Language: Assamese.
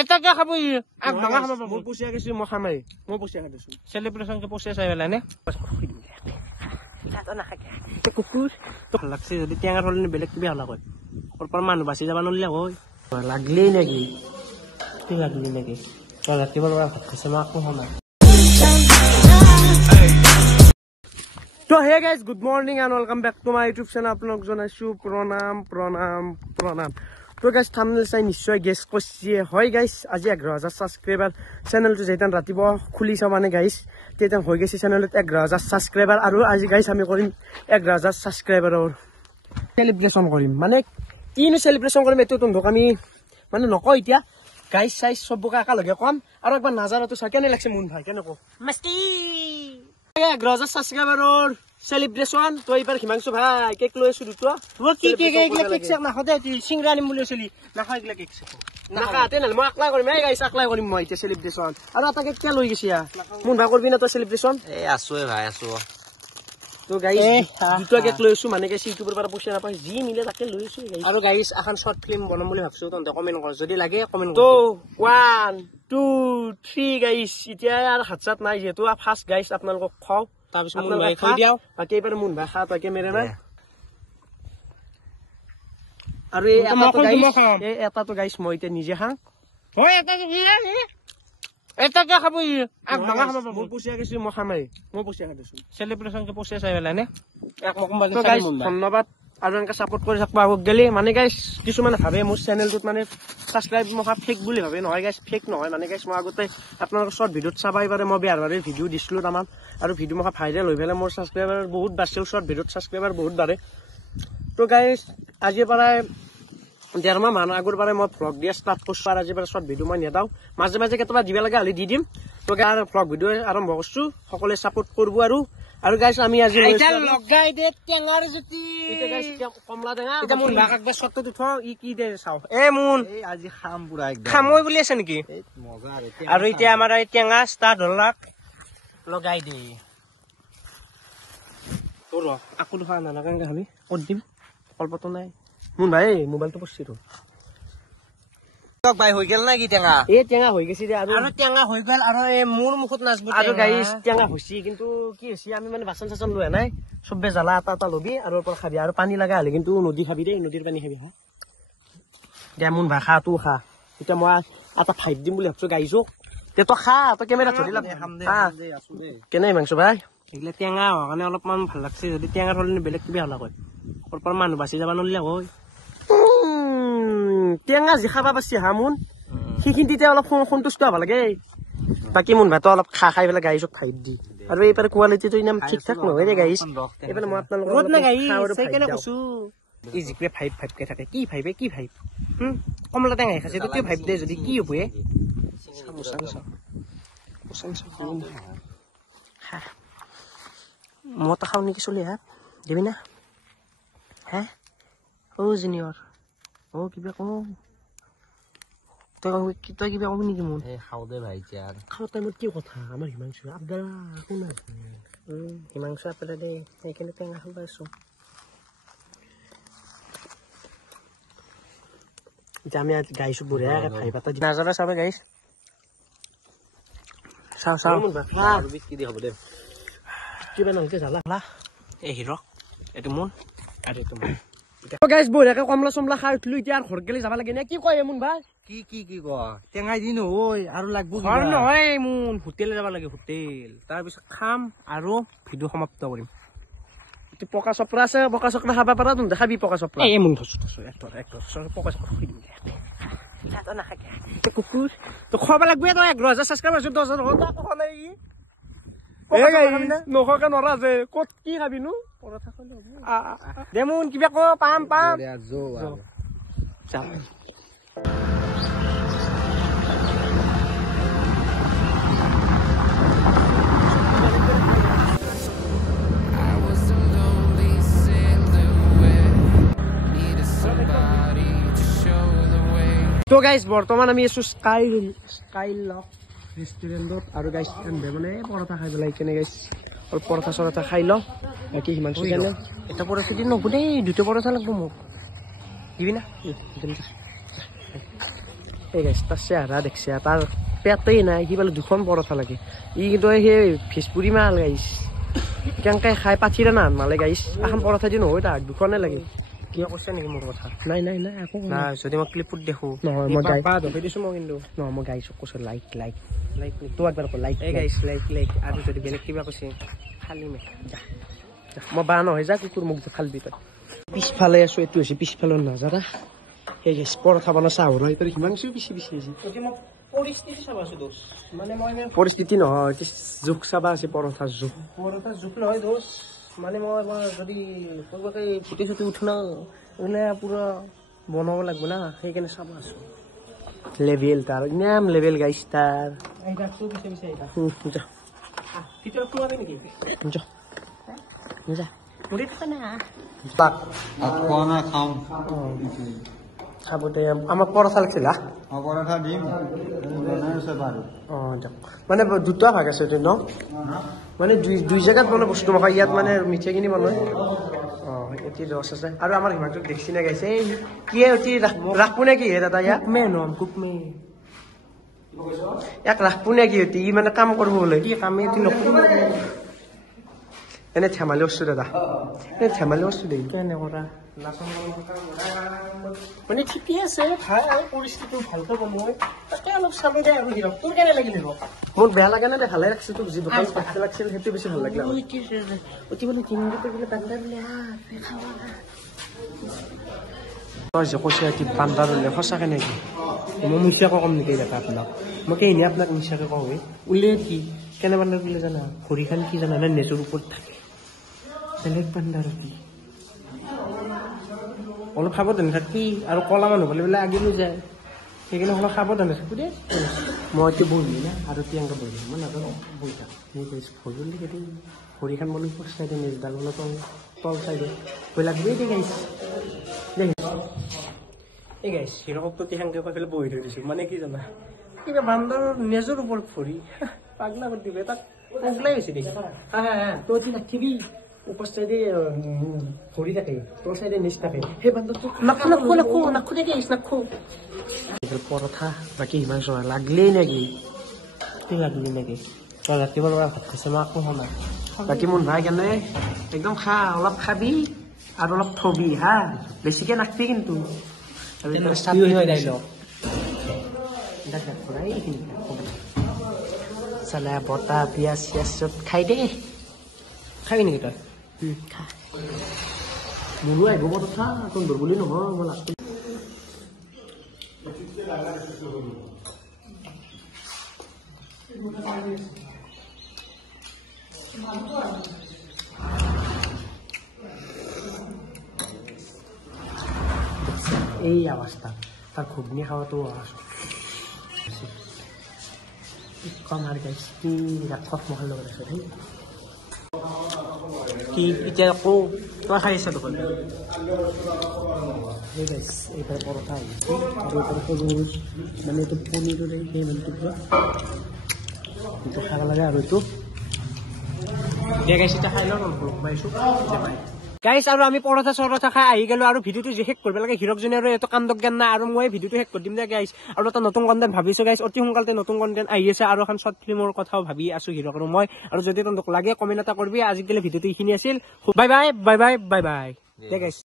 এটা কে খাব ই আগ ভাঙা খাব মই পইচা গেছি মই খামাই মই পইচা খাই দিছো সেলিব্রেশন কে পইচা চাই পেলাই নে কুকুৰ ভাল লাগছে যদি টেঙাৰ হলে বেলেগ কিবা হলা কয় ওপৰ মানুহ বাচি যাব নলিয়া হয় লাগলেই নেকি কি লাগলি নেকি তই ৰাতিপুৱাৰ পৰা ভাত খাইছে মই আকৌ সময় তো hey guys good morning and welcome back to my YouTube channel আপোনাক জনাইছো প্ৰণাম তো গাইজ থাম্বনেল চাই নিশ্চয় গেছ কৰিছে হয় গাইজ আজি 11,000 ছাবস্ক্ৰাইবাৰ চেনেলটো যেতান ৰাতিপুৱা খুলিছা মানে গাইজ তেতান হৈ গৈছে চেনেলত 11,000 ছাবস্ক্ৰাইবাৰ আৰু আজি গাইজ আমি কৰিম 11,000 ছাবস্ক্ৰাইবাৰৰ সেলিব্ৰেশ্যন কৰিম মানে কিনো সেলিব্ৰেশ্যন কৰিম এইটো তোক আমি মানে নকওঁ এতিয়া গাইজ চাইজ চবকে একেলগে কম আৰু একবাৰ নাজাৰাটো চা কেনে লাগছে মন ভাই কেনেকৈ মস্তি 11,000 ছাবস্ক্ৰাইবাৰৰ সেলিব্ৰেশন তো এইবাৰ হিমাংশু ভাই কেক লৈ আছো দুটো মই কি এইগলা কেক চেক নাখাতে সিংৰা নিম বুলি আছিলি নাখা এইগলা কেক চেক নাখাতে নাল মই আকলা কৰিম এই গাইছ আকলা কৰিম মই এতিয়া সেলিব্ৰেশন আৰু এটা কেক কে লৈ গেছিয়া মুন ভাই কৰবি না তো সেলিব্রেশন এই আছো ভাই আছো তো গাইছ দুটো কেক লৈ আছো মানে গাইছ ইউটিউবৰ পৰা পইচা নাপাই যি মিলে তাকে লৈ আছো গাইছ আৰু গাইছ এখন শৰ্ট ফিল্ম বনাম বুলি ভাবছো তহঁতে কমেন্ট কৰ যদি লাগে কমেন্ট কৰ তো 1 2 3 গাইছ এতিয়া আৰু হাতছাত নাই যেটো ফাৰ্স্ট গাইছ আপোনালোকক খাও তাৰপিছত মুন ভাই খাই দিও বাকি এবাৰ মুন ভাই খা তাকে মেৰে না আৰু এই এটা তো গাইছ মই এতিয়া নিজে খাং হয় এটা কি এটা কে খাব ই আগ ভাঙা খাব মই পইচা গেছি মই খামাই মই পইচা খাই দিছো সেলিব্রেশন কে পইচা চাই পেলাই নে এক মকম বাজি চাই মুন ধন্যবাদ আৰু এনেকা সাপোৰ্ট কৰি থাকবা আগক গেলি মানে গাইছ কিছুমান ভাবে মোৰ চেনেলটোত মানে সাবস্ক্ৰাইব মখা ফেক বুলি ভাবে নহয় গাইছ ফেক নহয় মানে গাইছ মই আগতে আপোনালোকৰ শৰ্ট ভিডিওত চাবাই পাৰে মই বিহাৰবাৰে ভিডিও দিছিলো তামান আৰু ভিডিও মখা ভাইৰেল হৈ পেলাই মোৰ সাবস্ক্ৰাইবাৰ বহুত বাঢ়ছে শৰ্ট ভিডিওত সাবস্ক্ৰাইবাৰ বহুত বাঢ়ে তো গাইছ আজি পৰাই 1.5 মাহ মান আগৰ পৰাই মই ভ্লগ দিয়া ষ্টাৰ্ট কৰিছো আৰু আজি পৰাই শৰ্ট ভিডিও মই নেদাও মাজে মাজে কেতিয়াবা দিবা লাগে হলি দি দিম তো গাইছ ভ্লগ ভিডিও আৰম্ভ কৰিছো সকলোৱে সাপোৰ্ট কৰিব আৰু গাইছ আমি আজি এটা লগাই দে টেঙাৰ জুতি এটা গাইছ কমলা টেঙা এটা মুন ভাগ একবাৰ শটটো উঠাও ই কি দে চাও এ মুন এই আজি খাম পুৰা একদম খামই বুলি আছে নেকি এই মজা আৰু এতিয়া আমাৰ এই টেঙা ষ্টাৰ্ট হলাক লগাই দি তোৰ আকু খা নালাগে আমি ক'ত দিম কলপতো নাই মুন ভাই মোবাইলটো পছছি তো তক ভাই হৈ গেল না কি টেঙা এই টেঙা হৈ গৈছে আৰু টেঙা হৈ গেল আৰু এই মোৰ মুখত নাচবো আৰু গাইছ টেঙা হৈছে কিন্তু কি হৈছে আমি মানে বাচন চাচন লৈ নাই সবে জ্বালা এটা লবি আৰু ওপৰ খাবি আৰু পানী লাগা হলে কিন্তু নদী খাবি দেই নদীৰ পানী খাবি হা দে মুন ভাই খা তো খা এতিয়া মই এটা ফাইট দিম বুলি ভাবছো গাইছক তে তো খা তো কেমেৰা ধৰি লা কেনে মাংস ভাই এইগলা টেঙা হোৱা কাৰণে অলপমান ভাল লাগছে যদি টেঙাৰ হলে বেলেগ কিবা হলা কয় ওপৰ মানুহ বাচি যাব নলিয়া হয় টেঙা যি খাবা পাছি হা মুন সেইখিনিতে অলপ সন্তুষ্ট হব লাগে বাকী মুন ভাতো অলপ খাই পেলাই গাইছক ফাইট দি আৰু এইবাৰ কোৱালিটিটো ইমান ঠিক ঠাক নহয় ৰে গাইছ এইবাৰ মই আপোনালোকক ৰ'দ না গাইছ কেনে কৈছো ই জিকৰে ফাইট কে থাকে কি ভাইবে কি ভাইব কমলা টেঙা খাইছে তো কি ভাইব দে যদি কি হ'ব মত খাও নেকি চলি হা দিবি না হা ও জুনিয়ৰ ও কিবা কম তই কিবা কবি নেকি মোৰ খাও দে ভাই চাৰ খাও টাইমত কি কথা আমাৰ হিমাংশু আবদাৰ কোন আছে হিমাংশু আপেলা দে সেইকাৰণে টেঙা খাব আছো এতিয়া আমি গাইছো বঢ়িয়াকে ভাই পাতা দি নাজানা চাবে গাইছ চাও কি দি হ'ব দে কিবা নালকে জ্বালা এই হিৰ এইটো মোৰ আৰু এইটো মোৰ গাইছ বঢ়িয়াকে কমলা চমলা খাই উঠলো এতিয়া আৰু ঘৰ গেলি যাব লাগে নে কি কয় মুন ভাই কি ক টেঙাই দি নহয় আৰু লাগব ঘৰ নহয় মুন হোটেল যাব লাগে হোটেল তাৰপিছত খাম আৰু ভিডিঅ' সমাপ্ত কৰিম পকা চপৰা আছে পকা চকৰা খাব পাৰা তুমি দেখাবি পকা চপৰা এই মুন ধৰছো পকা চকৰা খুই দিম কুকুৰ তো খোৱাব লাগবে তই 11,000 ছাবস্ক্ৰাইবাৰ 10,000 হ'ল আকৌ খোৱা নাই নখকে নৰা যে ক'ত কি খাবিনো দে মুন কিবা ক পাম তো গাইছ বৰ্তমান আমি আছো স্কাই লক ৰেষ্টুৰেণ্টত আৰু গাইছ মানে পৰঠা খাই পেলাই কেনে গাইছ অলপ পৰঠা চৰঠা খাই ল বাকী হিমাংশু কেনে এটা পৰঠা দি নহ'ব দেই দুটা পৰঠা লাগব মোক দিবি না এই গাইছ তাৰ চেহাৰা দেখছে তাৰ পেটেই নাই সি বোলে 2খন পৰঠা লাগে ই কিন্তু সেই ভেজপুৰি মাল গাইছ কেনেকৈ খাই পাঠিৰে না মালে গাইছ এখন পৰঠা দি নহয় তাক 2খনে লাগে কিয় কৈছে নেকি মোৰ কথা নাই নাই নাই একো নাই যদি মই ক্লিপত দেখো নহয় মই গাই ধৰি দিছো মই কিন্তু নহয় মই গাইছো কৈছো লাইক লাইক লাইক তো একবাৰ কৈ লাইক এই গাইছ লাইক লাইক আৰু যদি বেলেগ কিবা কৈছে খালি মে মই বা নহয় যা কুকুৰ মোক ফালবি তই পিছফালে আছো এইটো হৈছে পিছফালৰ নাজাৰা সেই গাইছ পৰঠা বনা চাহ হয় তই কিমান পিছি পিছি আহিছে মই পৰিস্থিতি চাব আছো দোষ মানে মই পৰিস্থিতি নহয় জোখ চাবা আছে পৰঠাৰ জোখ পৰঠা জোখ নহয় দোষ মানে মই যদি ক'ৰবাকে ফুটি চুটি উঠো না এইলে পুৰা বনাব লাগিব না সেইকাৰণে চাব আছো লেভেল তাৰ ইনাম লেভেল গাইছ তাৰ ভিতৰত সোমাবি নেকি মুড়ি থকা না খাব দে আমাক পৰঠা লাগিছিল পৰঠা দিম মানে দুটা ভাগ আছে ন মানে দুই জেগাত মানে বস্তু মাখা ইয়াত মানে মিঠাইখিনি বনায় এটি ৰস আছে আৰু আমাৰ হিমাকটোক দেখছি নে গাইছে কি অতি ৰাখবো নে কি হে দাদা ইয়াক মে নম কুক মে ইয়াক ৰাখবো নে কি অতি ই মানে কাম কৰিব বোলে কি কামে তুই নকৰিব এনে ধেমালি বস্তু দাদা এনে ধেমালি বস্তু দেই কেনে কৰা মানে ঠিকে আছে ভাল পৰিস্থিতি ভালকৈ বনোৱা তাকে অলপ চাব দে আৰু হিৰক তোৰ কেনে লাগিল হিৰক মোৰ বেয়া লাগে নে ভালে লাগছে তোক যি দোকান পাইছে লাগছিল সেইটো বেছি ভাল লাগিলে অতি বোলে 3 মিনিটৰ বোলে বান্দা বোলে তই যে কৈছে এটি বান্দা বোলে সঁচাকে নেকি মই মিছাকৈ কম নেকি দেখা আপোনাক মই কেইনি আপোনাক মিছাকৈ কওঁ উলিয়াই কি কেনে বান্দা বোলে জানা ভৰিখন কি জানা নে নেজৰ ওপৰত থাকে বেলেগ বান্দা কি অলপ সাৱধানে থাকি আৰু কলা মানুহ বোলে বোলে আগিলৈ যায় সেইকাৰণে অলপ সাৱধানে থাকো দেই মই এতিয়া বহিলি না আৰু টিয়াংকা বহিলি মই নাজানো বহি থাক মই কৈছোঁ ভৰি কেইদিন ভৰিখন বলি ফাৰ্ষ্ট চাইডে নিজডাল মানে তল চাইডে ভয় লাগবেই দে গাইছ এই গাইছ হিৰকটো টিয়াংকা কৈ পেলাই বহি থৈ দিছোঁ মানে কি জানা কিবা বান্দৰৰ নেজৰ ওপৰত ভৰি পাগলা কৰি দিবে তাক পগলাই হৈছে দেখি তই অতি নাখিবি উপর সাইডে ভরি থাকে তোর সাইডে নিচ থাকে সেই বান্দরটো নাকো দেখি নাকো পরঠা বাকি ইমান সময় লাগলেই নাকি কি লাগলি নাকি তই ৰাতিপুৱাৰ পৰা ভাত খাইছে মই আকৌ সময় বাকী মোৰ ভাই কেনে একদম খা অলপ খাবি আৰু অলপ থবি হা বেছিকে নাখবি কিন্তু চালা বতা পিয়াজ চিয়াজ চব খাই দে খাবি নেকি তই মোৰো আহিব কথা তন্দুৰ বুলি নহয় মই লাষ্ট এই অৱস্থা তাৰ ঘুগনি খাওয়াটো কম আৰু গাইছ কি ৰাক্ষস মহল লগত আছে দেই কি এতিয়া আকৌ তই খাই আছা দোকান এই গাইছ এইবাৰ পৰঠা আহিছে আৰু পৰঠা মানে এইটো পনীৰৰ সেই মানটো এইটো খাব লাগে আৰু এইটো দিয়া গাইছ এতিয়া খাই লওঁ পাইছোঁ গাইছ আৰু আমি পৰঠা চৰঠা খাই আহি গেলো আৰু ভিডিঅ'টো যে শেষ কৰিব লাগে হিৰকজনে আৰু এইটো কাণ্ড জ্ঞান নাই আৰু মই ভিডিঅ'টো শেষ কৰি দিম দে গাইছ আৰু এটা নতুন কণ্টেণ্ট ভাবিছো গাইছ অতি সোনকালে নতুন কণ্টেণ্ট আহি আছে আৰু এখন শ্বৰ্ট ফিল্মৰ কথাও ভাবি আছো হিৰক আৰু মই আৰু যদি তোক লাগে কমেণ্ট এটা কৰিবি আজিকালি ভিডিঅ'টো এইখিনি আছিল bye bye bye bye bye bye দে গাইছ